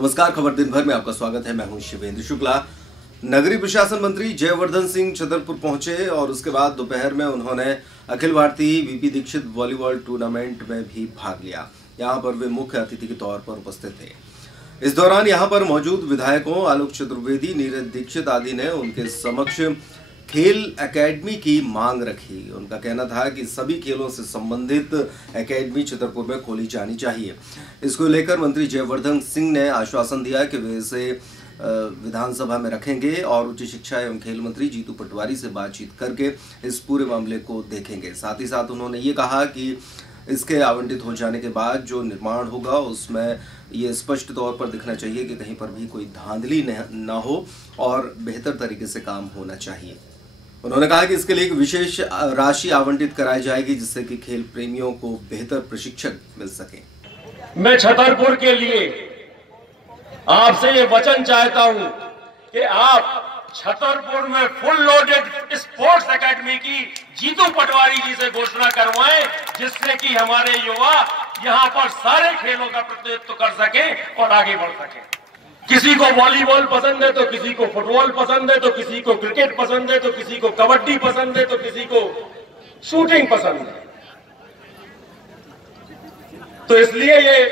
नमस्कार, खबर दिन भर में आपका स्वागत है। मैं हूं शिवेंद्र शुक्ला। नगरीय प्रशासन मंत्री जयवर्धन सिंह छतरपुर पहुंचे और उसके बाद दोपहर में उन्होंने Akhil Bharatiya VP Dixit volleyball tournament में भी भाग लिया। यहां पर वे मुख्य अतिथि के तौर पर उपस्थित थे। इस दौरान यहां पर मौजूद विधायकों आलोक चतुर्वेदी, नीरज दीक्षित आदि ने उनके समक्ष खेल एकेडमी की मांग रखी। उनका कहना था कि सभी खेलों से संबंधित एकेडमी छतरपुर में खोली जानी चाहिए। इसको लेकर मंत्री जयवर्धन सिंह ने आश्वासन दिया कि वे इसे विधानसभा में रखेंगे और उच्च शिक्षा एवं खेल मंत्री जीतू पटवारी से बातचीत करके इस पूरे मामले को देखेंगे। साथ ही साथ उन्होंने ये कहा कि इसके आवंटित हो जाने के बाद जो निर्माण होगा उसमें ये स्पष्ट तौर पर दिखना चाहिए कि कहीं पर भी कोई धांधली न हो और बेहतर तरीके से काम होना चाहिए। उन्होंने कहा कि इसके लिए एक विशेष राशि आवंटित कराई जाएगी जिससे कि खेल प्रेमियों को बेहतर प्रशिक्षक मिल सके। मैं छतरपुर के लिए आपसे ये वचन चाहता हूं कि आप छतरपुर में फुल लोडेड स्पोर्ट्स एकेडमी की जीतू पटवारी जी से घोषणा करवाएं, जिससे कि हमारे युवा यहां पर सारे खेलों का प्रतिनिधित्व कर सके और आगे बढ़ सके। किसी को वॉलीबॉल पसंद है तो किसी को फुटबॉल पसंद है तो किसी को क्रिकेट पसंद है तो किसी को कबड्डी पसंद है तो किसी को शूटिंग पसंद है। तो इसलिए ये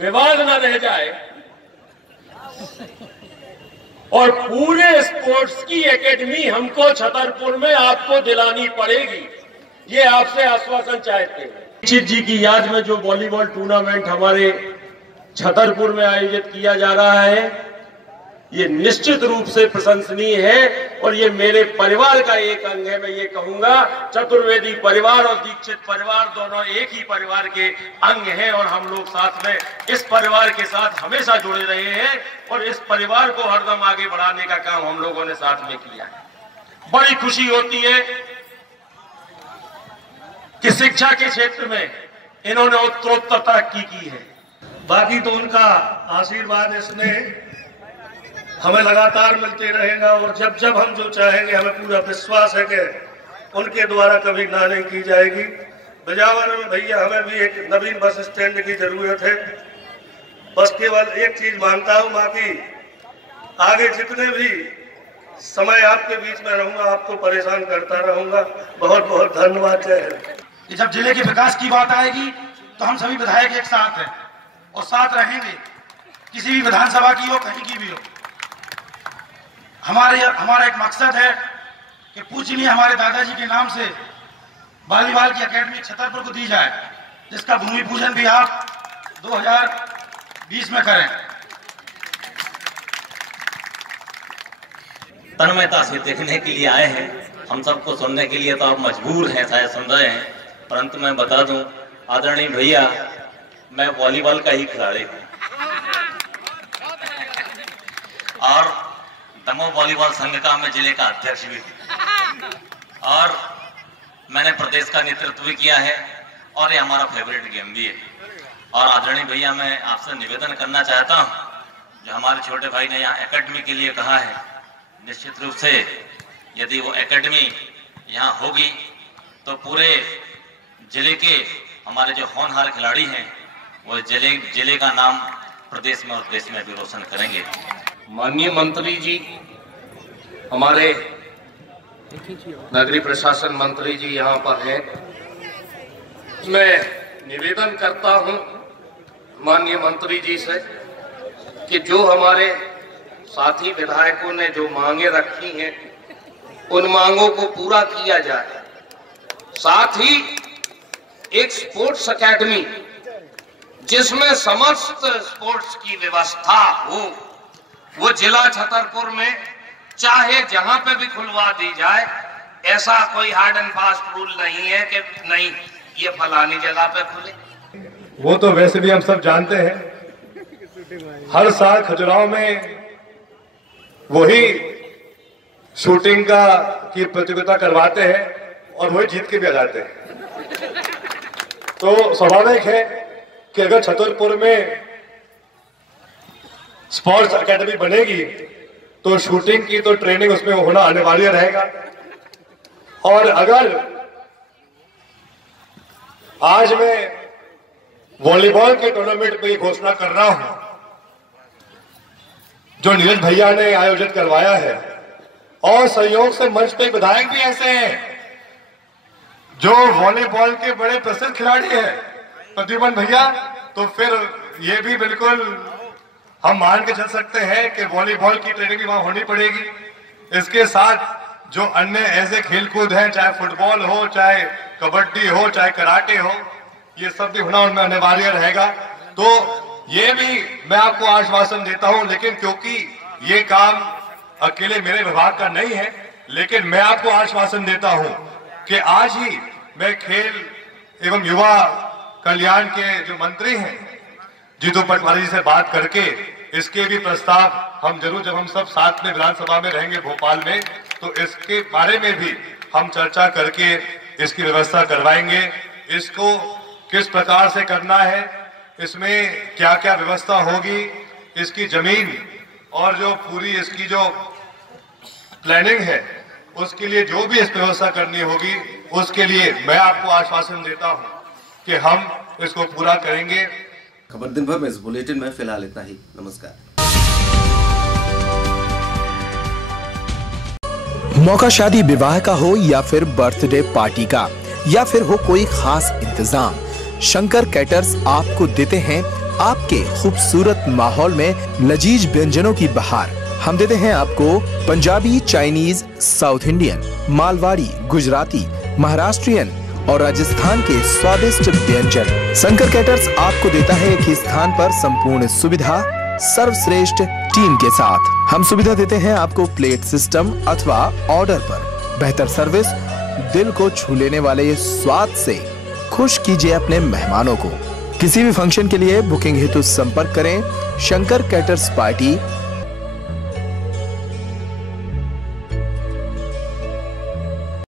विवाद न रह जाए और पूरे स्पोर्ट्स की एकेडमी हमको छतरपुर में आपको दिलानी पड़ेगी, ये आपसे आश्वासन चाहते हैं। दीक्षित जी की याद में जो वॉलीबॉल टूर्नामेंट हमारे छतरपुर में आयोजित किया जा रहा है, ये निश्चित रूप से प्रशंसनीय है और ये मेरे परिवार का एक अंग है। मैं ये कहूंगा, चतुर्वेदी परिवार और दीक्षित परिवार दोनों एक ही परिवार के अंग हैं और हम लोग साथ में इस परिवार के साथ हमेशा जुड़े रहे हैं और इस परिवार को हरदम आगे बढ़ाने का काम हम लोगों ने साथ में किया है। बड़ी खुशी होती है कि शिक्षा के क्षेत्र में इन्होंने उत्तरोत्तर तरक्की की है। बाकी तो उनका आशीर्वाद इसमें हमें लगातार मिलते रहेगा और जब जब हम जो चाहेंगे, हमें पूरा विश्वास है कि उनके द्वारा कभी ना नहीं की जाएगी। बिजावर में भैया हमें भी एक नवीन बस स्टैंड की जरूरत है। बस केवल एक चीज मांगता हूं, बाकी आगे जितने भी समय आपके बीच में रहूंगा आपको परेशान करता रहूंगा। बहुत बहुत धन्यवाद। जय हिंद। जब जिले के विकास की बात आएगी तो हम सभी विधायक एक साथ हैं और साथ रहेंगे, किसी भी विधानसभा की हो, कहीं की भी हो। हमारा एक मकसद है कि पूजनीय हमारे दादाजी के नाम से वॉलीबॉल की एकेडमी छतरपुर को दी जाए, जिसका भूमि पूजन भी आप 2020 में करें। तन्मयता से देखने के लिए आए हैं, हम सबको सुनने के लिए तो आप मजबूर हैं, शायद सुन रहे हैं, परंतु मैं बता दूं आदरणीय भैया, मैं वॉलीबॉल का ही खिलाड़ी हूं और दमोह वॉलीबॉल संघ का मैं जिले का अध्यक्ष भी हूं और मैंने प्रदेश का नेतृत्व भी किया है और ये हमारा फेवरेट गेम भी है। और आदरणीय भैया, मैं आपसे निवेदन करना चाहता हूं, जो हमारे छोटे भाई ने यहाँ एकेडमी के लिए कहा है, निश्चित रूप से यदि वो एकेडमी यहाँ होगी तो पूरे जिले के हमारे जो होनहार खिलाड़ी हैं वो जिले का नाम प्रदेश में और देश में भी रोशन करेंगे। माननीय मंत्री जी, हमारे नगरीय प्रशासन मंत्री जी यहाँ पर हैं। मैं निवेदन करता हूँ माननीय मंत्री जी से कि जो हमारे साथी विधायकों ने जो मांगे रखी हैं उन मांगों को पूरा किया जाए। साथ ही एक स्पोर्ट्स एकेडमी जिसमें समस्त स्पोर्ट्स की व्यवस्था हो, वो जिला छतरपुर में चाहे जहां पे भी खुलवा दी जाए। ऐसा कोई हार्ड एंड फास्ट रूल नहीं है कि नहीं ये फलानी जगह पे खुले। वो तो वैसे भी हम सब जानते हैं, हर साल खजुराहो में वही शूटिंग की प्रतियोगिता करवाते हैं और वही जीत के भी आ जाते हैं। तो स्वाभाविक है कि अगर छतरपुर में स्पोर्ट्स एकेडमी बनेगी तो शूटिंग की तो ट्रेनिंग उसमें होना अनिवार्य रहेगा। और अगर आज मैं वॉलीबॉल के टूर्नामेंट की घोषणा कर रहा हूं जो नीरज भैया ने आयोजित करवाया है, और संयोग से मंच पे विधायक भी ऐसे हैं जो वॉलीबॉल के बड़े प्रसिद्ध खिलाड़ी हैं, प्रद्युमन भैया, तो फिर ये भी बिल्कुल हम मान के चल सकते हैं कि वॉलीबॉल की ट्रेनिंग भी वहां होनी पड़ेगी। इसके साथ जो अन्य ऐसे खेलकूद हैं, चाहे फुटबॉल हो, चाहे कबड्डी हो, चाहे कराटे हो, ये सब भी होना उनमें अनिवार्य रहेगा। तो ये भी मैं आपको आश्वासन देता हूं, लेकिन क्योंकि ये काम अकेले मेरे विभाग का नहीं है, लेकिन मैं आपको आश्वासन देता हूं कि आज ही मैं खेल एवं युवा कल्याण के जो मंत्री हैं जीतू पटवारी जी से बात करके इसके भी प्रस्ताव हम जरूर, जब हम सब साथ में विधानसभा में रहेंगे भोपाल में, तो इसके बारे में भी हम चर्चा करके इसकी व्यवस्था करवाएंगे। इसको किस प्रकार से करना है, इसमें क्या क्या व्यवस्था होगी, इसकी जमीन और जो पूरी इसकी जो प्लानिंग है, उसके लिए जो भी इस व्यवस्था करनी होगी, उसके लिए मैं आपको आश्वासन देता हूं कि हम इसको पूरा करेंगे। खबर दिन भर में इस बुलेटिन में फिलहाल इतना ही। नमस्कार। मौका शादी विवाह का हो या फिर बर्थडे पार्टी का या फिर हो कोई खास इंतजाम, शंकर कैटर्स आपको देते हैं आपके खूबसूरत माहौल में लजीज व्यंजनों की बहार। हम देते हैं आपको Punjabi, Chinese, south Indian, Malwadi, Gujarati, Maharashtrian और राजस्थान के स्वादिष्ट व्यंजन। शंकर कैटर्स आपको देता है एक ही स्थान पर संपूर्ण सुविधा सर्वश्रेष्ठ टीम के साथ। हम सुविधा देते हैं आपको प्लेट सिस्टम अथवा ऑर्डर पर। बेहतर सर्विस, दिल को छू लेने वाले स्वाद से खुश कीजिए अपने मेहमानों को। किसी भी फंक्शन के लिए बुकिंग हेतु संपर्क करें शंकर कैटर्स पार्टी